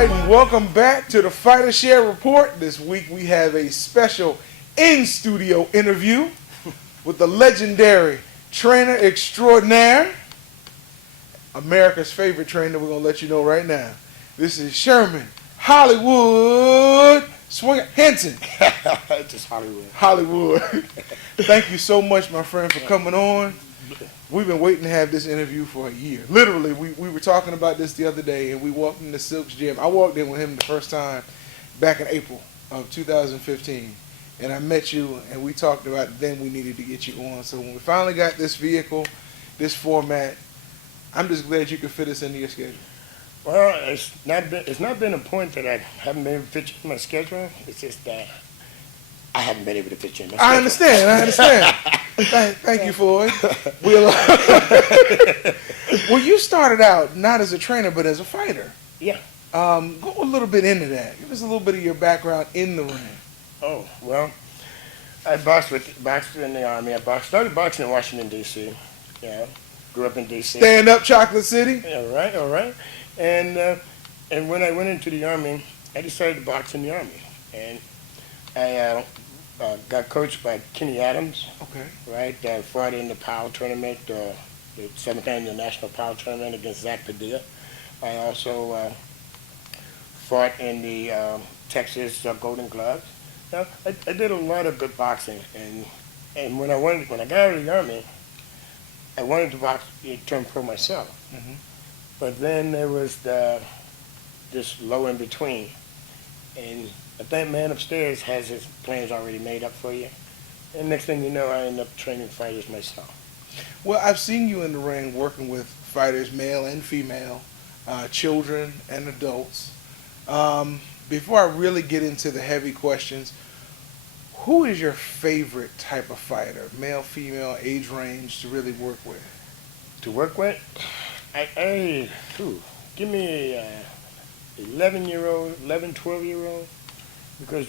And welcome back to the Fighter Share Report. This week we have a special in-studio interview with the legendary trainer extraordinaire, America's favorite trainer. We're going to let you know right now. This is Sherman Hollywood Henson. Just Hollywood. Hollywood. Thank you so much, my friend, for coming on. We've been waiting to have this interview for a year. Literally, we were talking about this the other day, and we walked into Silk's gym. I walked in with him the first time back in April of 2015, and I met you, and we talked about then we needed to get you on. So when we finally got this vehicle, this format, I'm just glad you could fit us into your schedule. Well, it's not been a point that I haven't been able to fit you in my schedule. It's just that I haven't been able to fit you in my schedule. I understand. Thank you, Floyd. Well, you started out not as a trainer, but as a fighter. Yeah. Go a little bit into that. Give us a little bit of your background in the ring. Oh, well, I boxed in the Army. Started boxing in Washington, D.C. Yeah, grew up in D.C. Stand up, Chocolate City. Yeah, all right. And when I went into the Army, I decided to box in the Army. And I got coached by Kenny Adams. Okay. Right, fought in the power tournament, the 7th annual national power tournament against Zach Padilla. I also fought in the Texas Golden Gloves. Now, I did a lot of good boxing, and when I got out of the Army, I wanted to box, turn pro myself. Mm-hmm. But then there was this low in between, and that man upstairs has his plans already made up for you. And next thing you know, I end up training fighters myself. Well, I've seen you in the ring working with fighters, male and female, children and adults. Before I really get into the heavy questions, who is your favorite type of fighter, male, female, age range, to really work with? To work with? Give me a 11-year-old, 11, 12-year-old, because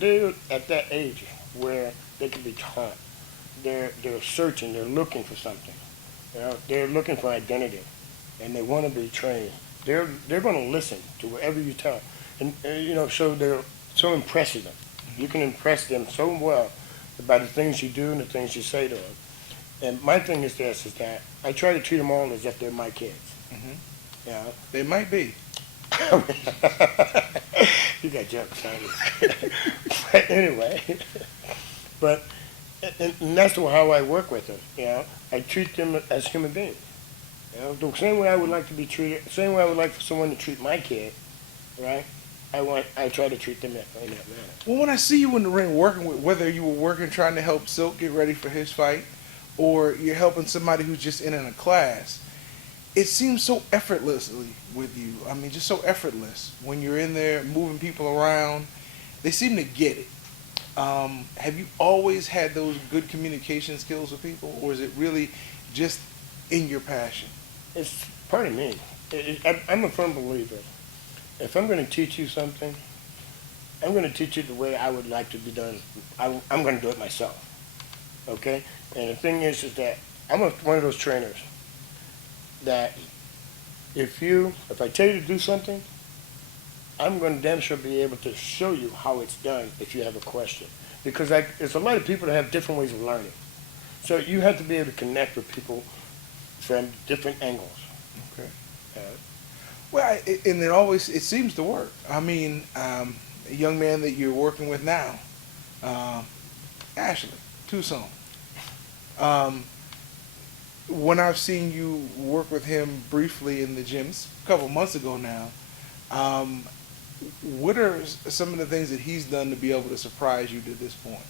they're at that age where they can be taught. They're searching, they're looking for something. They're looking for identity, and they want to be trained. They're going to listen to whatever you tell, and so they're so impressive. You can impress them so well by the things you do and the things you say to them. And my thing is this: is that I try to treat them all as if they're my kids. Mm-hmm. Yeah, they might be. You got jokes, but anyway, and that's how I work with them. I treat them as human beings. The same way I would like to be treated, same way I would like for someone to treat my kid, right? I try to treat them in that manner. Well, when I see you in the ring working with, whether you were working trying to help Silk get ready for his fight, or you're helping somebody who's just in a class, it seems so effortlessly with you. I mean, just so effortless when you're in there moving people around. They seem to get it. Have you always had those good communication skills with people, or is it really just in your passion? It's part of me. I'm a firm believer. If I'm going to teach you something, I'm going to teach it the way I would like to be done. I'm going to do it myself. Okay? And the thing is that I'm one of those trainers that if I tell you to do something, I'm going to damn sure be able to show you how it's done if you have a question. Because there's a lot of people that have different ways of learning. So you have to be able to connect with people from different angles. Okay. Well, it seems to work. I mean, a young man that you're working with now, Ashley, Tucson. When I've seen you work with him briefly in the gyms a couple months ago now, what are some of the things that he's done to be able to surprise you to this point?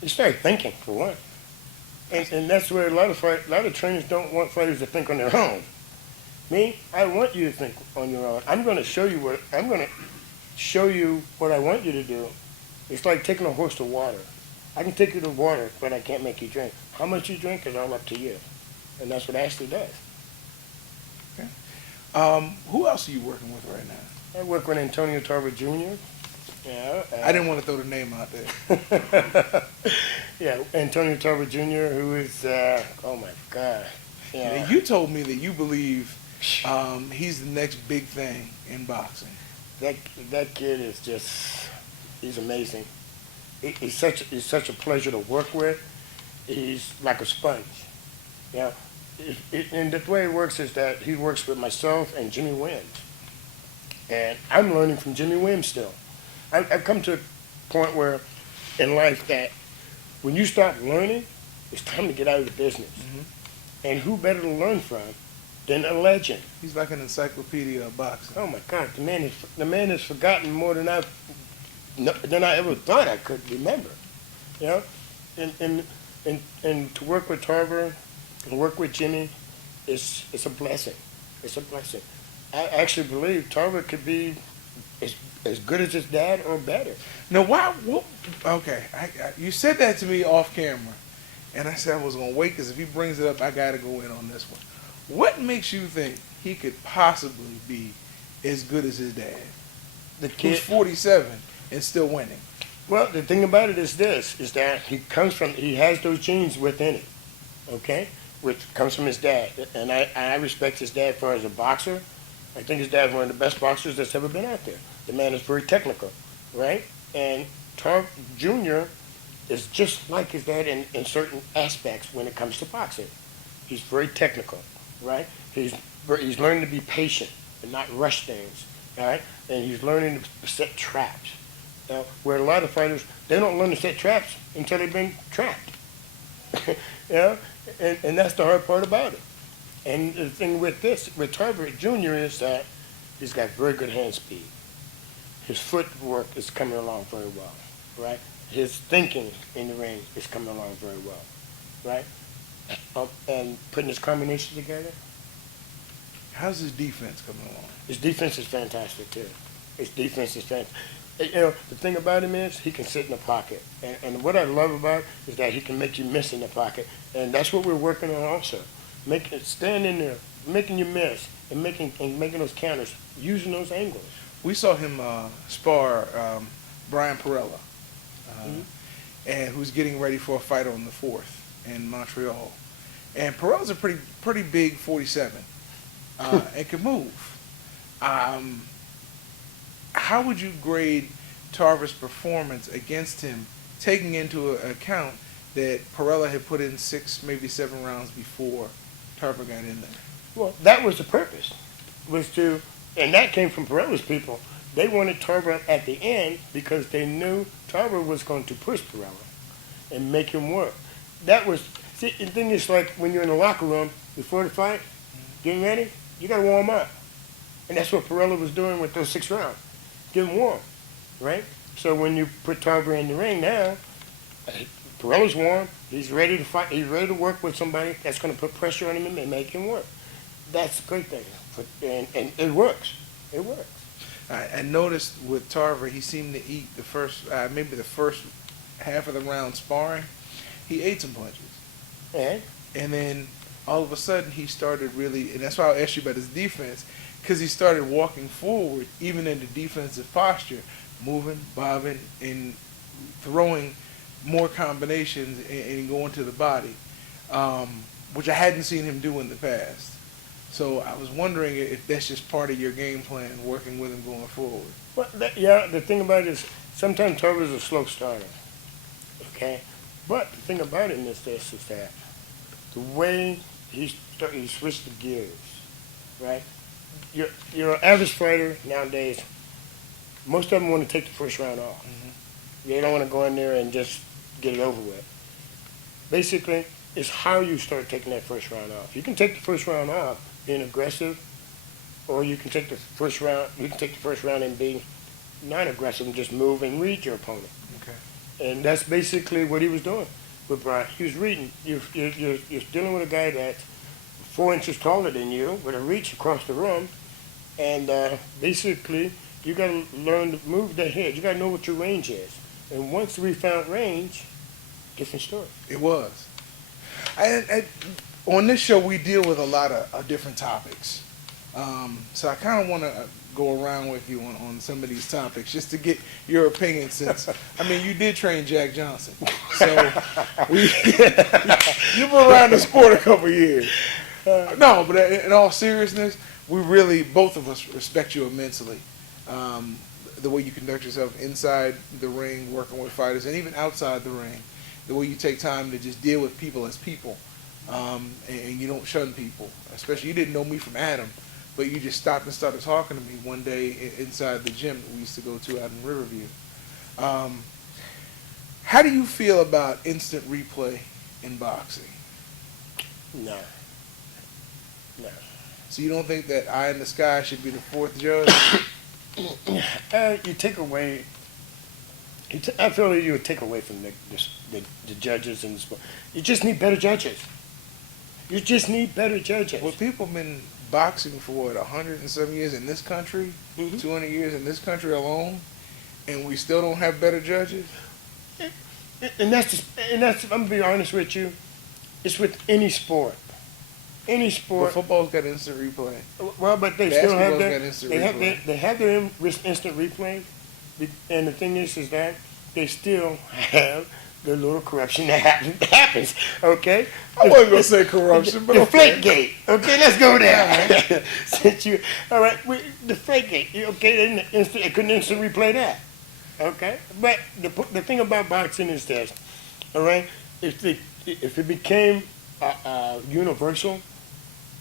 He started thinking, for one. And that's where a lot of trainers don't want fighters to think on their own. Me, I want you to think on your own. I'm going to show you what I want you to do. It's like taking a horse to water. I can take you to water, but I can't make you drink. How much you drink is all up to you. And that's what Ashley does. Okay. Who else are you working with right now? I work with Antonio Tarver Jr. Yeah. I didn't want to throw the name out there. Yeah, Antonio Tarver Jr., who is, oh my God. Yeah. You told me that you believe he's the next big thing in boxing. that that kid is just, he's amazing. He's such a pleasure to work with. He's like a sponge. You know, and the way it works is that he works with myself and Jimmy Williams, and I'm learning from Jimmy Williams still. I've come to a point where in life that when you start learning, it's time to get out of the business. And who better to learn from than a legend? He's like an encyclopedia of boxing. Oh my God, the man has forgotten more than I ever thought I could remember. You know, and to work with Tarver and work with Jimmy, it's a blessing. It's a blessing. I actually believe Tarver could be as good as his dad or better. Now, why? Okay, you said that to me off camera, and I said I was gonna wait because if he brings it up, I gotta go in on this one. What makes you think he could possibly be as good as his dad? The Who's kid, 47 and still winning. well, the thing about it is this: is that he has those genes within him, okay, which comes from his dad, and I respect his dad for as a boxer. I think his dad's one of the best boxers that's ever been out there. The man is very technical, right? And Tarv Jr. is just like his dad in certain aspects when it comes to boxing. He's very technical, right? He's learning to be patient and not rush things, all right? And he's learning to set traps. Now, where a lot of fighters, they don't learn to set traps until they've been trapped. You know? And that's the hard part about it. And the thing with Tarver Jr. is that he's got very good hand speed. His footwork is coming along very well, right? His thinking in the ring is coming along very well, right? And putting his combinations together. How's his defense coming along? His defense is fantastic too. His defense is fantastic. You know, the thing about him is he can sit in the pocket. And what I love about it is that he can make you miss in the pocket. And that's what we're working on also. Stand in there, making you miss, and making those counters, using those angles. We saw him spar Brian Perella, and who's getting ready for a fight on the 4th in Montreal. And Perella's a pretty big 47 and can move. How would you grade Tarver's performance against him, taking into account that Perella had put in 6, maybe 7 rounds before Tarver got in there? Well, that was the purpose, and that came from Perella's people. They wanted Tarver at the end because they knew Tarver was going to push Perella and make him work. The thing is, like when you're in the locker room before the fight, getting ready, you got to warm up. And that's what Perella was doing with those 6 rounds, getting warm, right? So when you put Tarver in the ring now, Perella's warm. He's ready to fight. He's ready to work with somebody that's going to put pressure on him and make him work. That's a great thing, and it works. It works. I noticed with Tarver, he seemed to eat maybe the first half of the round sparring. He ate some punches, and then all of a sudden he started really, and that's why I asked you about his defense, because he started walking forward, even in the defensive posture, moving, bobbing, and throwing more combinations and going to the body, which I hadn't seen him do in the past. So I was wondering if that's just part of your game plan, working with him going forward. Well, the thing about it is sometimes Tarver's a slow starter, okay? But the thing about it is that the way he switched the gears, right? Your average fighter nowadays, most of them want to take the first round off. Mm-hmm. They don't want to go in there and just get it over with. Basically, it's how you start taking that first round off. You can take the first round off being aggressive, or you can take the first round. You can take the first round and be non-aggressive and just move and read your opponent. Okay. And that's basically what he was doing with Brian. He was reading. You're dealing with a guy that's 4 inches taller than you with a reach across the room, and basically you got to learn to move the head. You got to know what your range is. And once we found range, different story. It was. On this show, we deal with a lot of different topics. So I kind of want to go around with you on some of these topics just to get your opinion since, I mean, you did train Jack Johnson. So you've been around the sport a couple years. No, but in all seriousness, we really, both of us respect you immensely. the way you conduct yourself inside the ring, working with fighters, and even outside the ring, the way you take time to just deal with people as people, and you don't shun people. Especially, you didn't know me from Adam, but you just stopped and started talking to me one day inside the gym that we used to go to out in Riverview. How do you feel about instant replay in boxing? No. No. So you don't think that Eye in the Sky should be the fourth judge? You take away. I feel that you would take away from the judges in the sport. You just need better judges. You just need better judges. Well, people have been boxing for what, 100 and some years in this country, Mhm. 200 years in this country alone, and we still don't have better judges. And that's. I'm gonna be honest with you. It's with any sport. Any But sport. football's got instant replay. Well, but they still have Basketball's their. got instant They have replay. they have their instant replay, and the thing is that they still have the little corruption that happens. Okay. I wasn't gonna say corruption, but the okay. Flakegate. Okay, let's go there. Since you, all right, the Flakegate. Okay, they couldn't instant replay that. Okay, but the thing about boxing is this. All right, if it became universal,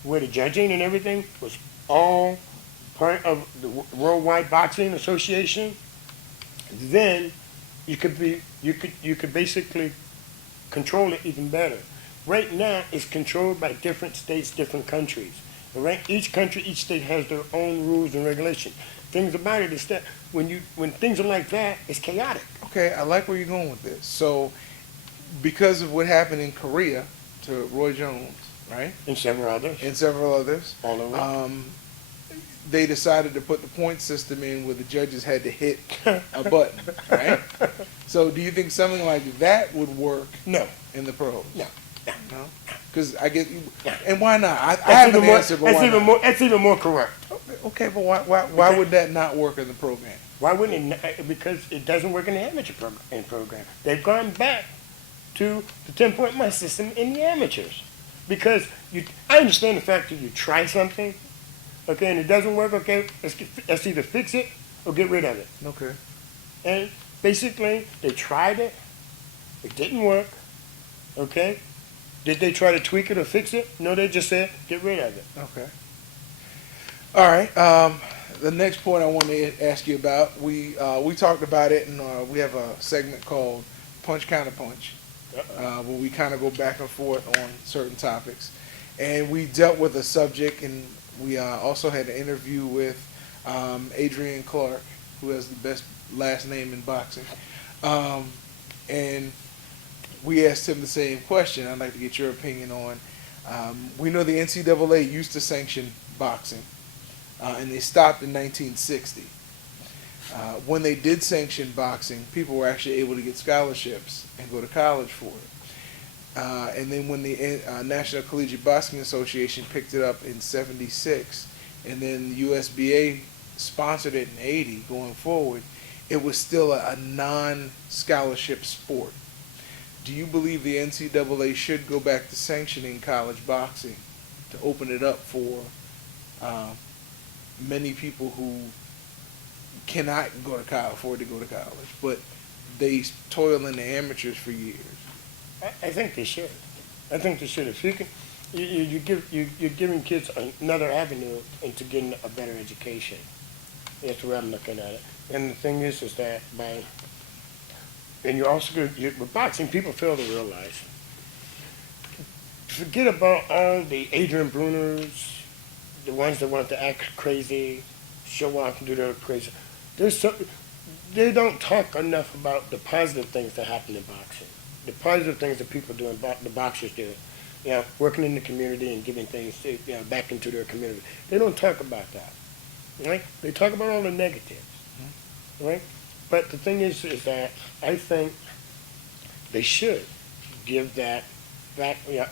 where the judging and everything was all part of the Worldwide Boxing Association, then you could basically control it even better. Right now, it's controlled by different states, different countries. All right, each country, each state has their own rules and regulations. Things about it is that when things are like that, it's chaotic. Okay, I like where you're going with this. So, because of what happened in Korea to Roy Jones, right, And several others, and several others, all over. they decided to put the point system in where the judges had to hit a button, right? So, do you think something like that would work No, in the pros? no. No? Because I get, No. and why not? I have an answer, but why not? That's even more corrupt. Okay, but why would that not work in the program? Why wouldn't it? Because it doesn't work in the amateur program. They've gone back to the 10-point my system in the amateurs. Because I understand the fact that you try something, okay, and it doesn't work, okay, let's either fix it or get rid of it. Okay. And basically, they tried it, it didn't work, okay? Did they try to tweak it or fix it? No, they just said, get rid of it. Okay. All right. The next point I want to ask you about, we talked about it, and we have a segment called Punch Counterpunch, where we kind of go back and forth on certain topics. And we dealt with a subject, and we also had an interview with Adrian Clark, who has the best last name in boxing. And we asked him the same question. I'd like to get your opinion on. We know the NCAA used to sanction boxing, and they stopped in 1960. When they did sanction boxing, people were actually able to get scholarships and go to college for it. And then when the National Collegiate Boxing Association picked it up in 76, and then the USBA sponsored it in 80 going forward, it was still a non-scholarship sport. Do you believe the NCAA should go back to sanctioning college boxing to open it up for many people who cannot go to college, afford to go to college, but they toil in the amateurs for years? I think they should. I think they should. If you can, you're giving kids another avenue into getting a better education. That's the way I'm looking at it. And the thing is that and you're also with boxing, people fail to realize. Forget about all the Adrian Bruners, the ones that want to act crazy, show off and do their crazy. They don't talk enough about the positive things that happen in boxing. The positive things that people do, and the boxers do. You know, working in the community and giving things back into their community. They don't talk about that. Right? They talk about all the negatives. Right? But the thing is that I think they should give that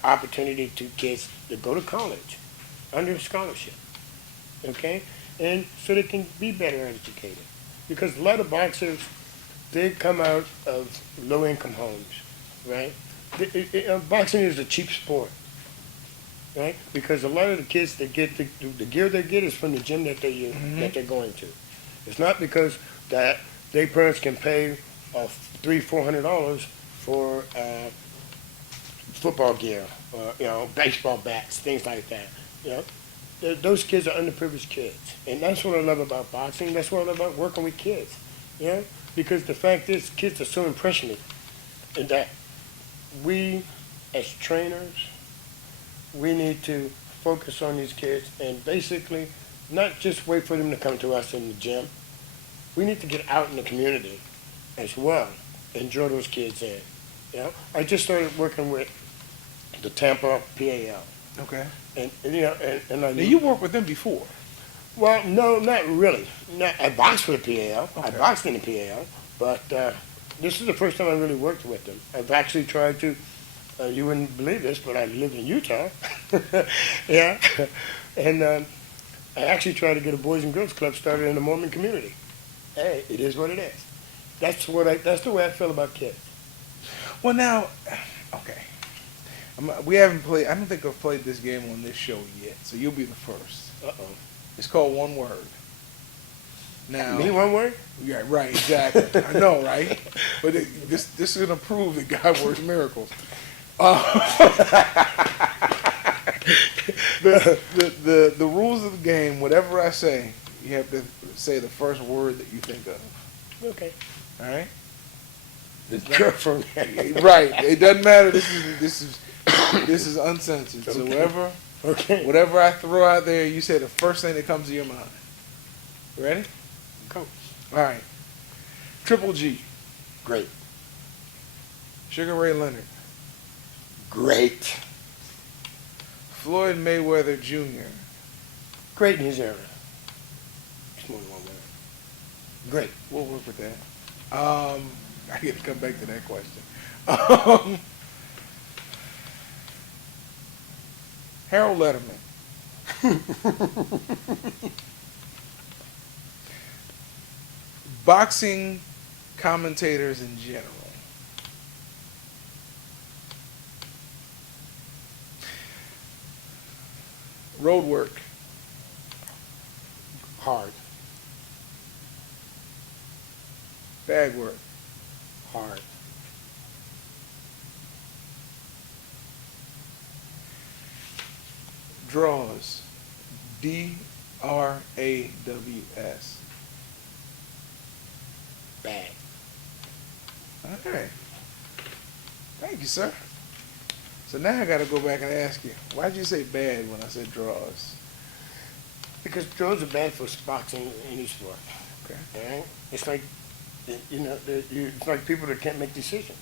opportunity to kids to go to college under a scholarship, okay, and so they can be better educated. Because a lot of boxers, they come out of low-income homes, right? Boxing is a cheap sport, right? Because a lot of the kids that get the gear they get is from the gym that they use, that they're going to. It's not because that their parents can pay $300-400 for football gear, or baseball bats, things like that. You know, those kids are underprivileged kids, and that's what I love about boxing. That's what I love about working with kids. You know, because the fact is, kids are so impressionable, and that we, as trainers, we need to focus on these kids and basically not just wait for them to come to us in the gym. We need to get out in the community as well and draw those kids in. You know, I just started working with the Tampa PAL, Okay. and and I Now you worked with them before. well, no, not really. Not, I boxed for the PAL. I Okay. boxed in the PAL, but this is the first time I really worked with them. I've actually tried to. You wouldn't believe this, but I lived in Utah. Yeah, and I actually tried to get a Boys and Girls Club started in the Mormon community. Hey, it is what it is. That's the way I feel about kids. Well, now, okay. We haven't played. I don't think I've played this game on this show yet, so you'll be the first. Uh-oh. It's called One Word. Now, Me one word? yeah, right, exactly. I know, right? But this is gonna prove that God works miracles. The rules of the game. Whatever I say, you have to say the first word that you think of. Okay. All right? Careful. Right. It doesn't matter. This is uncensored. So Okay. whatever I throw out there, you say the first thing that comes to your mind. Ready? Go. All right. Triple G. Great. Sugar Ray Leonard. Great. Floyd Mayweather Jr. Great in his era. It's more than one word. Great. We'll work with that. I get to come back to that question. Harold Letterman. Boxing commentators in general. Road work. Hard. Bag work. Hard. Draws. DRAWS. Bad. Okay. Thank you, sir. So now I got to go back and ask you, why'd you say bad when I said draws? Because draws are bad for boxing in any sport. Okay. All right? It's like, it's like people that can't make decisions.